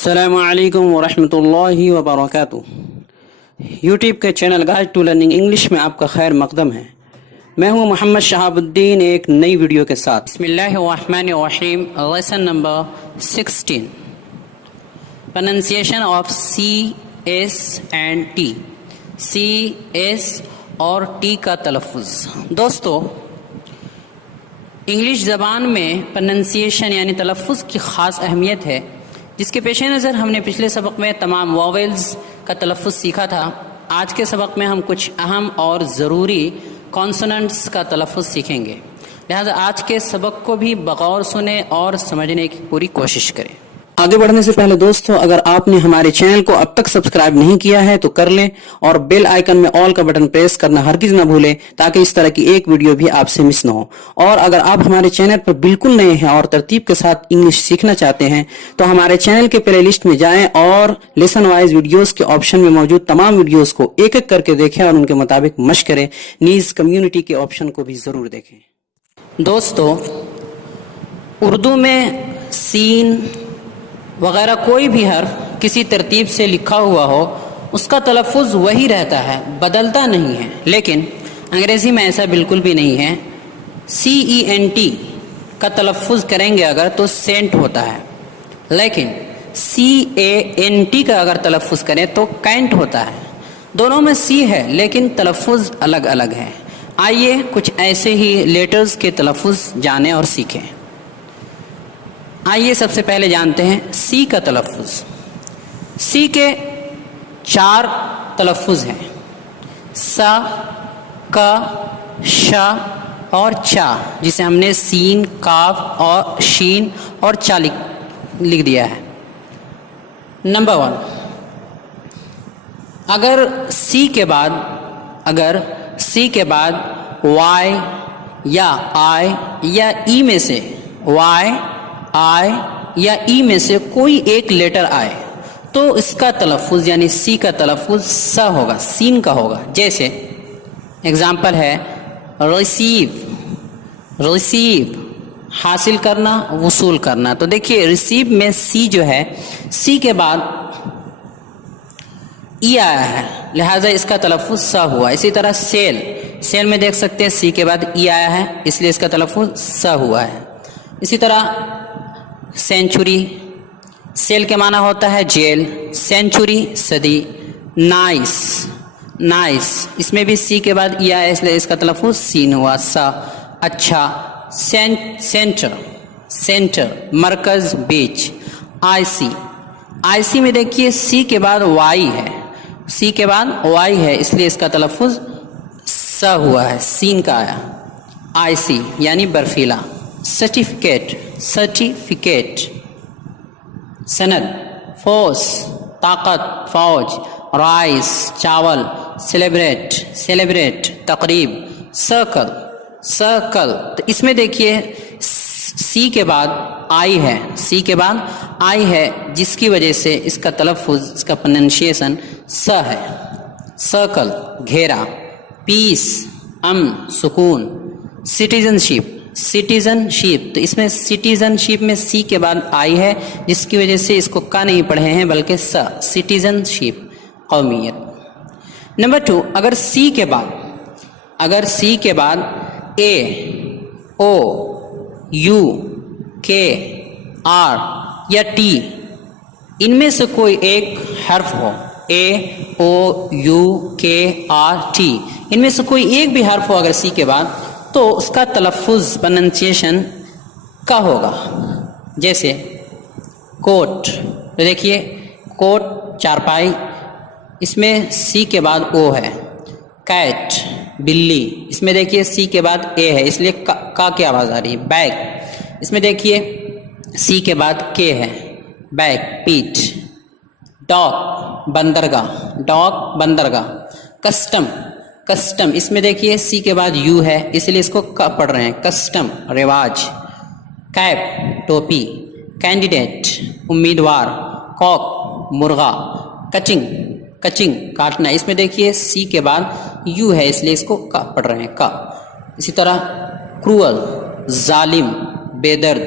السلام علیکم ورحمۃ اللہ وبرکاتہ۔ یوٹیوب کے channel guide to learning English میں آپ کا خیر مقدم ہے۔ میں ہوں محمد شہاب الدین ایک نئی ویڈیو کے ساتھ۔ بسم اللہ الرحمن الرحیم۔ Lesson number 16، pronunciation of C S and T. C S اور ٹی کا تلفظ۔ دوستو، انگلش زبان میں پروننسیشن یعنی تلفظ کی خاص اہمیت ہے، جس کے پیش نظر ہم نے پچھلے سبق میں تمام واویلز کا تلفظ سیکھا تھا۔ آج کے سبق میں ہم کچھ اہم اور ضروری کانسوننٹس کا تلفظ سیکھیں گے، لہذا آج کے سبق کو بھی بغور سنیں اور سمجھنے کی پوری کوشش کریں۔ آگے بڑھنے سے پہلے دوستو، اگر آپ نے ہمارے چینل کو اب تک سبسکرائب نہیں کیا ہے تو کر لیں اور بیل آئیکن میں آل کا بٹن پریس کرنا ہرگز نہ بھولیں، تاکہ اس طرح کی ایک ویڈیو بھی آپ سے مس نہ ہو۔ اور اگر آپ ہمارے چینل پر بالکل نئے ہیں اور ترتیب کے ساتھ انگلش سیکھنا چاہتے ہیں تو ہمارے چینل کے پلے لسٹ میں جائیں اور لیسن وائز ویڈیوز کے آپشن میں موجود تمام ویڈیوز کو ایک ایک کر کے دیکھیں اور ان کے مطابق مشق کریں۔ نیز کمیونٹی کے آپشن کو بھی ضرور دیکھیں۔ دوستو، اردو میں سین وغیرہ کوئی بھی حرف کسی ترتیب سے لکھا ہوا ہو، اس کا تلفظ وہی رہتا ہے، بدلتا نہیں ہے۔ لیکن انگریزی میں ایسا بالکل بھی نہیں ہے۔ سی ای این ٹی کا تلفظ کریں گے اگر تو سینٹ ہوتا ہے، لیکن سی اے این ٹی کا اگر تلفظ کریں تو کینٹ ہوتا ہے۔ دونوں میں سی ہے لیکن تلفظ الگ الگ ہے۔ آئیے کچھ ایسے ہی لیٹرز کے تلفظ جانیں اور سیکھیں۔ آئیے سب سے پہلے جانتے ہیں سی کا تلفظ۔ سی کے 4 تلفظ ہیں: سا، کا، شا اور چا، جسے ہم نے سین، کاف اور شین اور چا لکھ دیا ہے۔ نمبر 1، اگر سی کے بعد وائی یا آئی یا ای میں سے آئی یا ای میں سے کوئی ایک لیٹر آئے تو اس کا تلفظ یعنی سی کا تلفظ سا ہوگا، سین کا ہوگا۔ جیسے اگزامپل ہے ریسیو، حاصل کرنا، وصول کرنا۔ تو دیکھیے ریسیو میں سی جو ہے، سی کے بعد ای آیا ہے، لہٰذا اس کا تلفظ سا ہوا۔ اسی طرح سیل میں دیکھ سکتے ہیں سی کے بعد ای آیا ہے، اس لیے اس کا تلفظ سا ہوا ہے۔ اسی طرح سینچری، سیل کے معنی ہوتا ہے جیل، سینچری صدی۔ نائس، اس میں بھی سی کے بعد ای آیا، اس لیے اس کا تلفظ سین ہوا، سا۔ اچھا، سینٹر مرکز، بیچ۔ آئی سی میں دیکھیے سی کے بعد وائی ہے، اس لیے اس کا تلفظ سا ہوا ہے، سین کا آیا۔ آئی سی یعنی برفیلا۔ سرٹیفکیٹ، سند، فورس طاقت، فوج۔ رائس چاول، سیلیبریٹ تقریب۔ سرکل، تو اس میں دیکھیے سی کے بعد آئی ہے، جس کی وجہ سے اس کا تلفظ، اس کا پروننسیشن س ہے۔ سرکل گھیرا۔ پیس امن، سکون۔ سٹیزنشپ، تو اس میں سٹیزنشپ میں سی کے بعد آئی ہے، جس کی وجہ سے اس کو کا نہیں پڑھے ہیں بلکہ سا، سٹیزنشپ قومیت۔ نمبر 2، اگر سی کے بعد اے، او، یو، کے، آر یا ٹی، ان میں سے کوئی ایک حرف ہو، اے، او، یو، کے، آر، ٹی، ان میں سے کوئی ایک بھی حرف ہو اگر سی کے بعد، تو اس کا تلفظ پروننسیشن کا ہوگا۔ جیسے کوٹ، دیکھیے کوٹ چارپائی، اس میں سی کے بعد او ہے۔ کیٹ بلی، اس میں دیکھیے سی کے بعد اے ہے، اس لیے کا کی آواز آ رہی ہے۔ بیگ، اس میں دیکھیے سی کے بعد کے ہے، بیگ پیٹ۔ ڈاک بندرگاہ۔ کسٹم، اس میں دیکھیے سی کے بعد یو ہے، اس لیے اس کو کا پڑھ رہے ہیں، کسٹم رواج۔ کیپ ٹوپی۔ کینڈیڈیٹ امیدوار۔ کاک مرغا۔ کچنگ کاٹنا، اس میں دیکھیے سی کے بعد یو ہے، اس لیے اس کو کا پڑھ رہے ہیں، کا۔ اسی طرح کرول ظالم، بے درد۔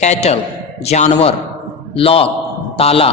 کیٹل جانور۔ لاک تالا۔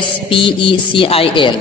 SPECIAL,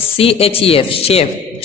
CHEF,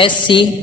SCHOOL,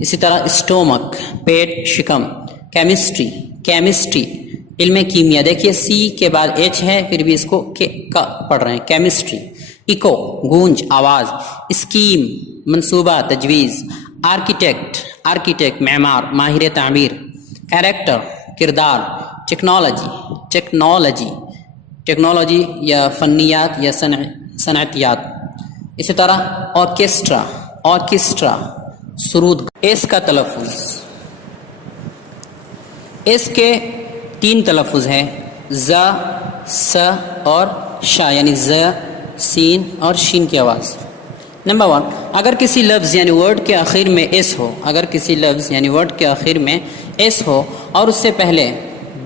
اسی طرح اسٹومک پیٹ شکم. کیمسٹری کیمسٹری علم کیمیا دیکھیے سی کے بعد ایچ ہے پھر بھی اس کو کا پڑھ رہے ہیں کیمسٹری. ایکو گونج آواز. اسکیم منصوبہ تجویز. آرکیٹیکٹ معمار ماہر تعمیر. کیریکٹر کردار. ٹیکنالوجی یا فنیات یا صنعتیات. اسی طرح آرکیسٹرا سرود. اس کا تلفظ اس کے 3 تلفظ ہیں ز س اور شا یعنی ز سین اور شین کی آواز. نمبر 1 اگر کسی لفظ یعنی ورڈ کے آخر میں ایس ہو اور اس سے پہلے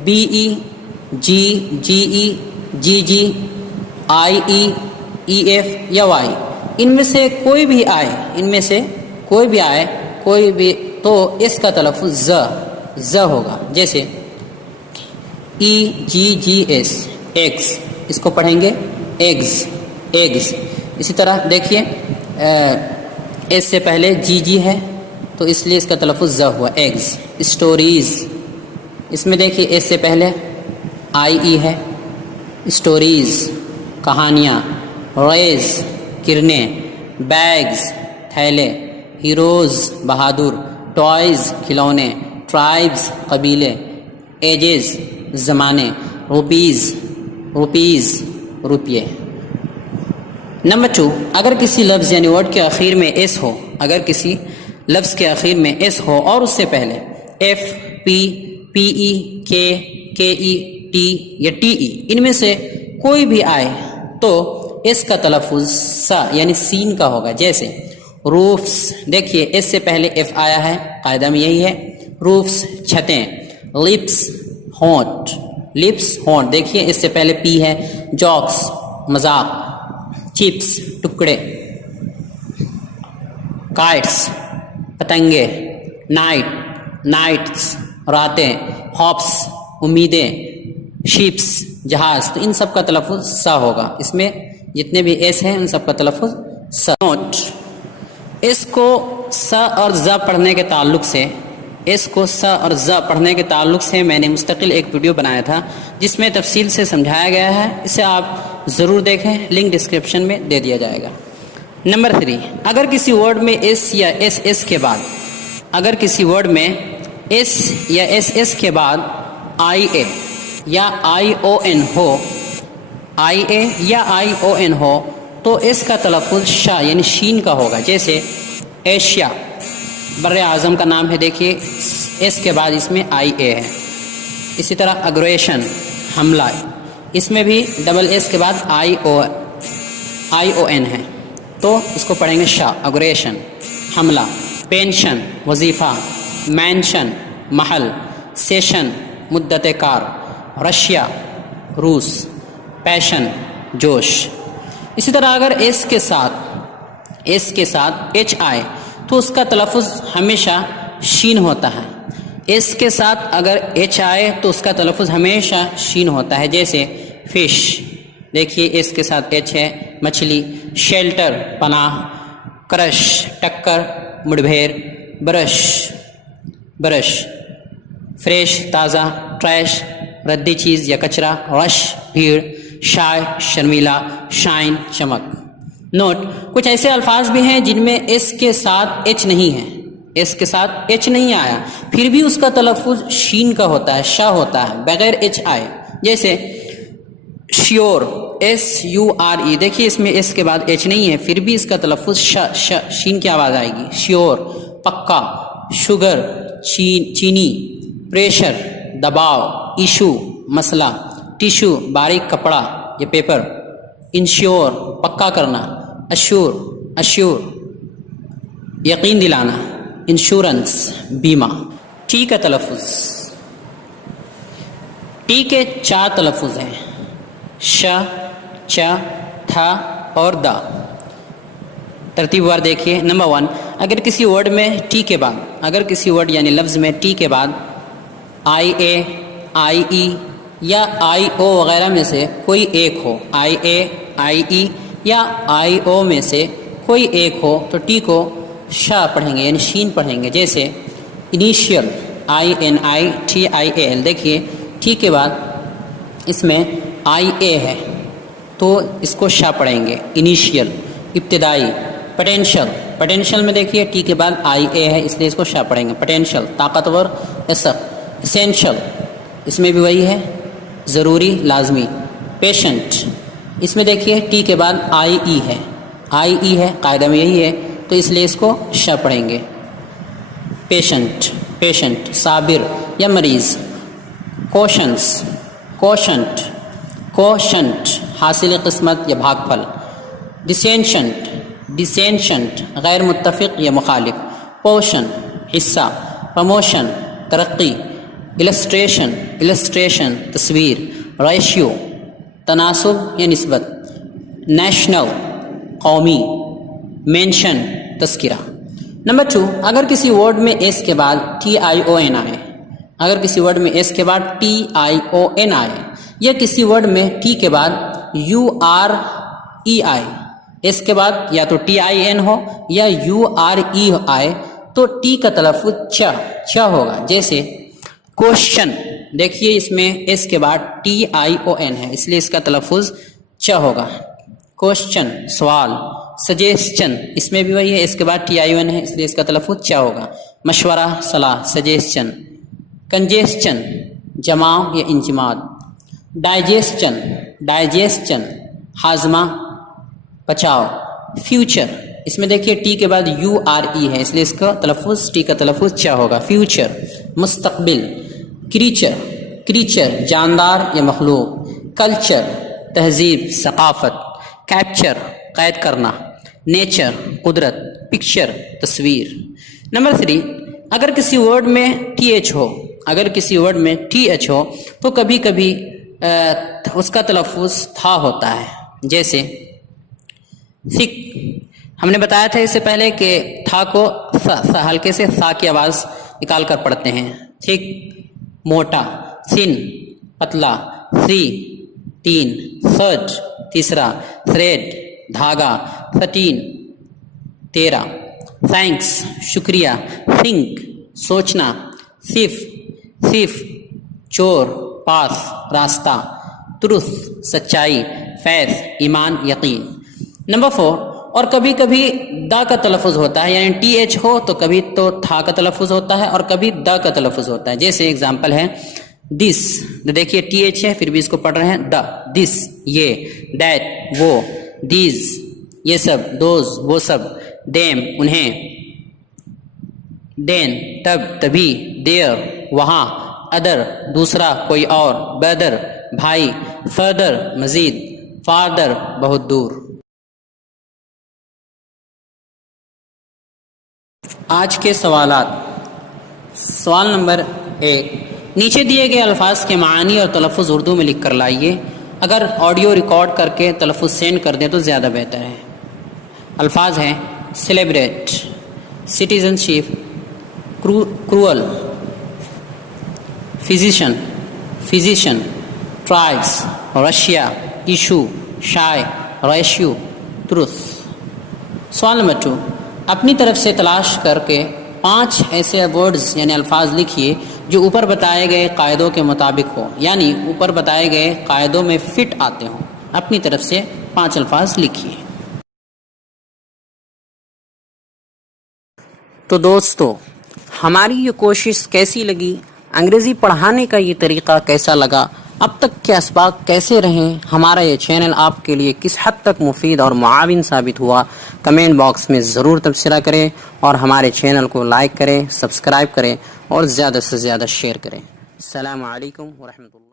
B E G E G G I E F یا وائی ان میں سے کوئی بھی آئے تو اس کا تلفظ ز ہوگا. جیسے ای جی ایس ایگز اس کو پڑھیں گے ایگز. اسی طرح دیکھیے ایس سے پہلے جی ہے تو اس لیے اس کا تلفظ ز ہوا ایگز. اسٹوریز اس میں دیکھیے ایس سے پہلے آئی ای ہے. اسٹوریز کہانیاں. ریز کرنے. بیگز تھیلے. ہیروز بہادر. ٹوائز کھلونے. ٹرائبز قبیلے. ایجز زمانے. روپیز روپیے. نمبر 2 اگر کسی لفظ یعنی ورڈ کے آخر میں ایس ہو اور اس سے پہلے ایف پی ای کے ای ٹی یا ٹی ای ان میں سے کوئی بھی آئے تو اس کا تلفظ سا یعنی سین کا ہوگا. جیسے روفس دیکھیے اس سے پہلے ایف آیا ہے قاعدہ میں یہی ہے. روفس چھتیں. لپس ہونٹ دیکھیے اس سے پہلے پی ہے. جوکس مذاق. چپس ٹکڑے. کائٹس پتنگے. نائٹس راتیں. ہوپس امیدیں. شپس جہاز. تو ان سب کا تلفظ سا ہوگا. اس میں جتنے بھی ایس ہیں ان سب کا تلفظ سا. نوٹ اس کو سا اور ز پڑھنے کے تعلق سے میں نے مستقل ایک ویڈیو بنایا تھا جس میں تفصیل سے سمجھایا گیا ہے. اسے آپ ضرور دیکھیں. لنک ڈسکرپشن میں دے دیا جائے گا. نمبر 3 اگر کسی ورڈ میں ایس یا ایس کے بعد آئی اے یا آئی او این ہو تو اس کا تلفظ شا یعنی شین کا ہوگا. جیسے ایشیا بر اعظم کا نام ہے دیکھیے ایس کے بعد اس میں آئی اے ہے. اسی طرح اگریشن حملہ اس میں بھی ڈبل ایس کے بعد آئی او این ہے تو اس کو پڑھیں گے شا. اگریشن حملہ. پینشن وظیفہ. مینشن محل. سیشن مدت کار. رشیا روس. پیشن جوش. اسی طرح اگر ایس کے ساتھ ایچ آئے تو اس کا تلفظ ہمیشہ شین ہوتا ہے. ایس کے ساتھ اگر ایچ آئے تو اس کا تلفظ ہمیشہ شین ہوتا ہے. جیسے فش دیکھیے ایس کے ساتھ ایچ ہے. مچھلی. شیلٹر پناہ. کرش ٹکر مڑبھیر. برش فریش تازہ. ٹریش ردی چیز یا کچرا. رش بھیڑ. شائع شرمیلا. شائن چمک. نوٹ کچھ ایسے الفاظ بھی ہیں جن میں ایس کے ساتھ ایچ نہیں ہے. ایس کے ساتھ ایچ نہیں آیا پھر بھی اس کا تلفظ شین کا ہوتا ہے. شا ہوتا ہے بغیر ایچ آئے. جیسے شیور SURE دیکھیے اس میں ایس کے بعد ایچ نہیں ہے پھر بھی اس کا تلفظ شین کی آواز آئے گی. شیور پکا. شوگر چینی. پریشر دباؤ. ایشو مسئلہ. ٹیشو باریک کپڑا یا پیپر. انشور پکا کرنا. اشور یقین دلانا. انشورنس بیمہ. ٹی کا تلفظ. ٹی کے 4 تلفظ ہیں ش چ تھا اور دا. ترتیب وار دیکھیے. نمبر 1 اگر کسی ورڈ میں ٹی کے بعد یعنی لفظ میں ٹی کے بعد آئی اے آئی ای یا آئی او وغیرہ میں سے کوئی ایک ہو. آئی اے آئی ای یا آئی او میں سے کوئی ایک ہو تو ٹی کو شا پڑھیں گے یعنی شین پڑھیں گے. جیسے انیشیل INITIAL, دیکھیے ٹی کے بعد اس میں IA ہے تو اس کو شا پڑھیں گے انیشیل ابتدائی. پوٹینشیل میں دیکھیے ٹی کے بعد IA ہے اس لیے اس کو شا پڑھیں گے پوٹینشیل طاقتور. اسینشل اس میں بھی وہی ہے ضروری لازمی. پیشنٹ اس میں دیکھیے ٹی کے بعد IE ہے قاعدہ میں یہی ہے تو اس لیے اس کو شا پڑھیں گے پیشنٹ. صابر یا مریض. کوشنٹ حاصل قسمت یا بھاگ پھل. ڈسینشنٹ غیر متفق یا مخالف. پوشن حصہ. پروموشن ترقی. السٹریشن تصویر. ریشیو تناسب یا نسبت. نیشنل قومی. مینشن تذکرہ. نمبر 2, اگر کسی ورڈ میں ایس کے بعد TION آئے یا کسی ورڈ میں ٹی کے بعد URE آئے, اس کے بعد یا تو TIN ہو یا URE آئے تو ٹی کا تلفظ چ ہوگا. جیسے کوشچن دیکھیے اس میں اس کے بعد TION ہے اس لیے اس کا تلفظ چ ہوگا. کوشچن سوال. سجیسچن اس میں بھی وہی ہے اس کے بعد TION ہے اس لیے اس کا تلفظ چ ہوگا. مشورہ صلاح. سجیسچن. کنجیسچن جماؤ یا انجماد. ڈائجیسچن ہاضمہ پچاؤ. فیوچر اس میں دیکھیے ٹی کے بعد URE ہے اس لیے اس کا تلفظ ٹی کا تلفظ چ ہوگا. فیوچر. مستقبل. کریچر جاندار یا مخلوق. کلچر تہذیب ثقافت. کیپچر قید کرنا. نیچر قدرت. پکچر تصویر. نمبر 3, اگر کسی ورڈ میں TH ہو تو کبھی کبھی اس کا تلفظ تھا ہوتا ہے. جیسے تھک ہم نے بتایا تھا اس سے پہلے کہ تھا کو ہلکے سے سا کی آواز نکال کر پڑھتے ہیں. تھک موٹا. تھن پتلا. تین سرج تیسرا. تھریڈ دھاگا. 13 تھینکس شکریہ. تھنک سوچنا. صف چور. پاس راستہ. ترس سچائی. فیض ایمان یقین. نمبر 4, اور کبھی کبھی دا کا تلفظ ہوتا ہے یعنی TH ہو تو کبھی تو تھا کا تلفظ ہوتا ہے اور کبھی دا کا تلفظ ہوتا ہے. جیسے اگزامپل ہے دس دیکھیے TH ہے پھر بھی اس کو پڑھ رہے ہیں دا. دس یہ. دیٹ وہ. دیز یہ سب. دوز وہ سب. دیم انہیں. دین تب تبھی. دیر وہاں. ادر دوسرا کوئی اور. بردر بھائی. فردر مزید. فاردر بہت دور. آج کے سوالات. سوال نمبر 1, نیچے دیے گئے الفاظ کے معانی اور تلفظ اردو میں لکھ کر لائیے. اگر آڈیو ریکارڈ کر کے تلفظ سینڈ کر دیں تو زیادہ بہتر ہے. الفاظ ہیں سیلیبریٹ, سٹیزن شپ, کرول, فزیشن, ٹرائبس, رشیا, ایشو, شائع, ریشیو, ترس. سوال نمبر 2, اپنی طرف سے تلاش کر کے 5 ایسے ورڈز یعنی الفاظ لکھیے جو اوپر بتائے گئے قاعدوں کے مطابق ہو یعنی اوپر بتائے گئے قاعدوں میں فٹ آتے ہوں. اپنی طرف سے 5 الفاظ لکھیے. تو دوستو ہماری یہ کوشش کیسی لگی, انگریزی پڑھانے کا یہ طریقہ کیسا لگا, اب تک کے اسباق کیسے رہیں, ہمارا یہ چینل آپ کے لیے کس حد تک مفید اور معاون ثابت ہوا, کمنٹ باکس میں ضرور تبصرہ کریں اور ہمارے چینل کو لائک کریں, سبسکرائب کریں اور زیادہ سے زیادہ شیئر کریں. السلام علیکم ورحمۃ اللہ.